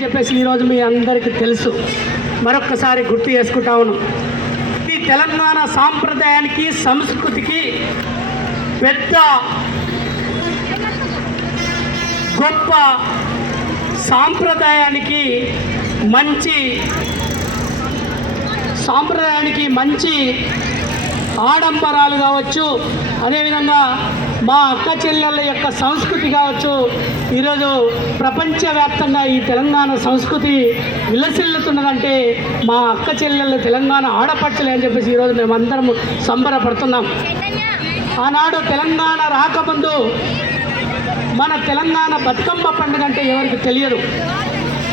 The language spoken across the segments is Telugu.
చెప్పేసి ఈరోజు మీ అందరికీ తెలుసు. మరొక్కసారి గుర్తు చేసుకుంటా ఉన్నాం. ఈ తెలంగాణ సాంప్రదాయానికి సంస్కృతికి పెద్ద గొప్ప సాంప్రదాయానికి మంచి సాంప్రదాయానికి మంచి ఆడంబరాలు కావచ్చు. అదేవిధంగా మా అక్క చెల్లెళ్ళ యొక్క సంస్కృతి కావచ్చు ఈరోజు ప్రపంచవ్యాప్తంగా ఈ తెలంగాణ సంస్కృతి విలసిల్లుతున్నదంటే మా అక్క చెల్లెళ్ళ తెలంగాణ ఆడపడుచులే అని చెప్పేసి ఈరోజు మేమందరం సంబరపడుతున్నాం. ఆనాడు తెలంగాణ రాకముందు మన తెలంగాణ బతుకమ్మ పండుగ అంటే ఎవరికి తెలియదు.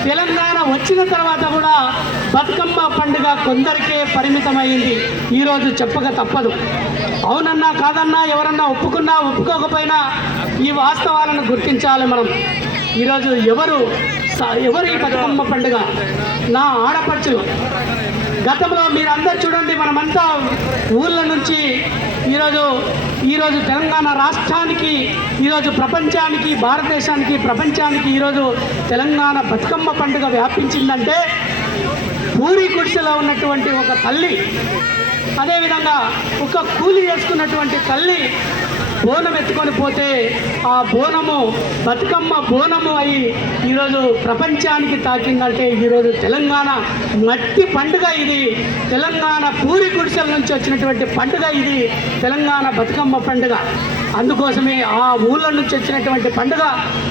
తెలంగాణ వచ్చిన తర్వాత కూడా బతుకమ్మ పండుగ కొందరికే పరిమితమైంది. ఈరోజు చెప్పక తప్పదు. అవునన్నా కాదన్నా ఎవరన్నా ఒప్పుకున్నా ఒప్పుకోకపోయినా ఈ వాస్తవాలను గుర్తించాలి మనం. ఈరోజు ఎవరు స- ఎవరు ఈ బతుకమ్మ పండుగ? నా ఆడపడుచులు. గతంలో మీరందరూ చూడండి మనమంతా ఊళ్ళ నుంచి ఈరోజు ఈరోజు తెలంగాణ రాష్ట్రానికి ఈరోజు ప్రపంచానికి భారతదేశానికి ప్రపంచానికి ఈరోజు తెలంగాణ బతుకమ్మ పండుగ వ్యాపించిందంటే పూరి గుడిసెలో ఉన్నటువంటి ఒక తల్లి అదేవిధంగా ఒక కూలి చేసుకున్నటువంటి తల్లి బోనం ఎత్తుకొని పోతే ఆ బోనము బతుకమ్మ బోనము అయి ఈరోజు ప్రపంచానికి తాకిందంటే ఈరోజు తెలంగాణ మట్టి పండుగ ఇది. తెలంగాణ పూరి గుడిసెల నుంచి వచ్చినటువంటి పండుగ ఇది. తెలంగాణ బతుకమ్మ పండుగ. అందుకోసమే ఆ ఊళ్ళ నుంచి వచ్చినటువంటి పండుగ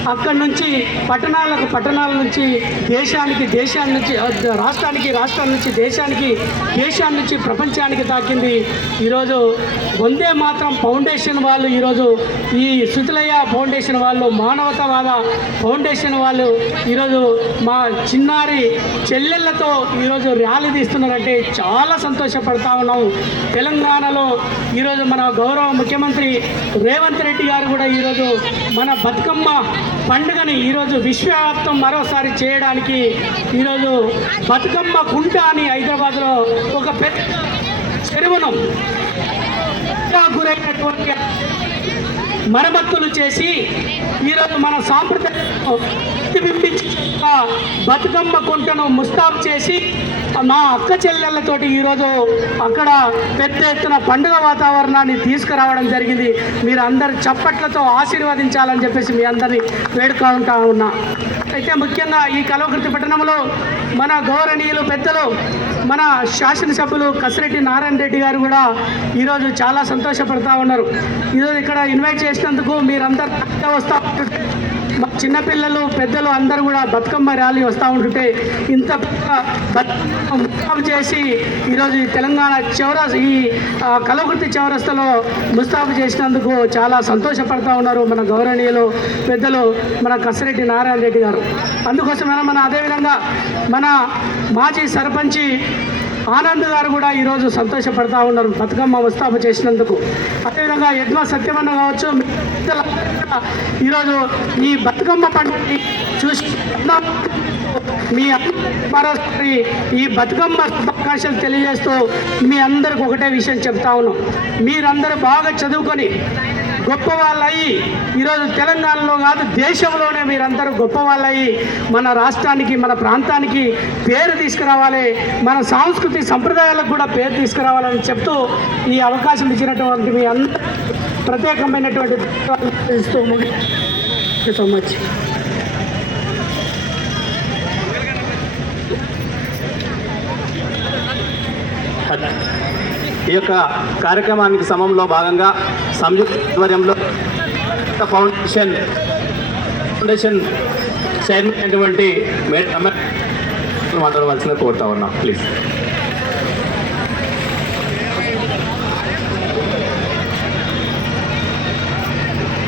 అక్కడి నుంచి పట్టణాలకు పట్టణాల నుంచి దేశానికి దేశాల నుంచి రాష్ట్రానికి రాష్ట్రాల నుంచి దేశానికి దేశాల నుంచి ప్రపంచానికి తాకింది. ఈరోజు వందే మాత్రం ఫౌండేషన్ వాళ్ళు ఈరోజు ఈ శృతులయ్య ఫౌండేషన్ వాళ్ళు మానవతావాద ఫౌండేషన్ వాళ్ళు ఈరోజు మా చిన్నారి చెల్లెళ్ళతో ఈరోజు ర్యాలీ తీస్తున్నారంటే చాలా సంతోషపడతా ఉన్నాము తెలంగాణలో ఈరోజు మన గౌరవ ముఖ్యమంత్రి రేవంత్ రెడ్డి గారు కూడా ఈరోజు మన బతుకమ్మ పండుగని ఈరోజు విశ్వవ్యాప్తం మరోసారి చేయడానికి ఈరోజు బతుకమ్మ గుంట అని హైదరాబాద్లో ఒక పెద్ద చెరువును గురైనటువంటి మరమ్మతులు చేసి ఈరోజు మన సాంప్రదాయ ప్రతిబింబించి బతుకమ్మ కుంటను ముస్తాబ్ చేసి మా అక్క చెల్లెళ్ళతోటి ఈరోజు అక్కడ పెద్ద ఎత్తున పండుగ వాతావరణాన్ని తీసుకురావడం జరిగింది. మీరు అందరు చప్పట్లతో ఆశీర్వదించాలని చెప్పేసి మీ అందరినీ వేడుకుంటా ఉన్నా. అయితే ముఖ్యంగా ఈ కలవకృతి పట్టణంలో మన గౌరవనీయులు పెద్దలు మన శాసనసభ్యులు కసిరెడ్డి నారాయణ రెడ్డి గారు కూడా ఈరోజు చాలా సంతోషపడతా ఉన్నారు. ఈరోజు ఇక్కడ ఇన్వైట్ చేసినందుకు మీరందరూ వస్తా చిన్నపిల్లలు పెద్దలు అందరూ కూడా బతుకమ్మ ర్యాలీ వస్తూ ఉంటుంటే ఇంత ముస్తాబు చేసి ఈరోజు ఈ తెలంగాణ చౌరస్ ఈ ఆ, కలవకుర్తి చౌరస్తలో ముస్తాబు చేసినందుకు చాలా సంతోషపడతా ఉన్నారు మన గౌరవనీయులు పెద్దలు మన కసిరెడ్డి నారాయణ రెడ్డి గారు. అందుకోసమైనా మన అదేవిధంగా మన మాజీ సర్పంచి ఆనంద్ గారు కూడా ఈరోజు సంతోషపడతా ఉన్నారు. బతుకమ్మ వస్తాప చేసినందుకు. అదేవిధంగా యజ్మ సత్యమన్న కావచ్చు ఈరోజు ఈ బతుకమ్మ పండుగని చూసి మీ మరోసారి ఈ బతుకమ్మ శుభాకాంక్షలు తెలియజేస్తూ మీ అందరికి ఒకటే విషయం చెప్తా ఉన్నాం. మీరందరూ బాగా చదువుకొని గొప్ప వాళ్ళయి ఈరోజు తెలంగాణలో కాదు దేశంలోనే మీరందరూ గొప్ప వాళ్ళయి మన రాష్ట్రానికి మన ప్రాంతానికి పేరు తీసుకురావాలి. మన సాంస్కృతిక సంప్రదాయాలకు కూడా పేరు తీసుకురావాలని చెప్తూ ఈ అవకాశం ఇచ్చినటువంటి మీ అందరూ ప్రత్యేకమైనటువంటి ఇస్తూ సో మచ్ ఈ యొక్క కార్యక్రమానికి సమయంలో భాగంగా సంయుక్త్వర్యంలో ఫౌండేషన్ ఫౌండేషన్ చైర్మన్ అయినటువంటి మేడం మాట్లాడవలసిన కోరుతా ఉన్నాం ప్లీజ్.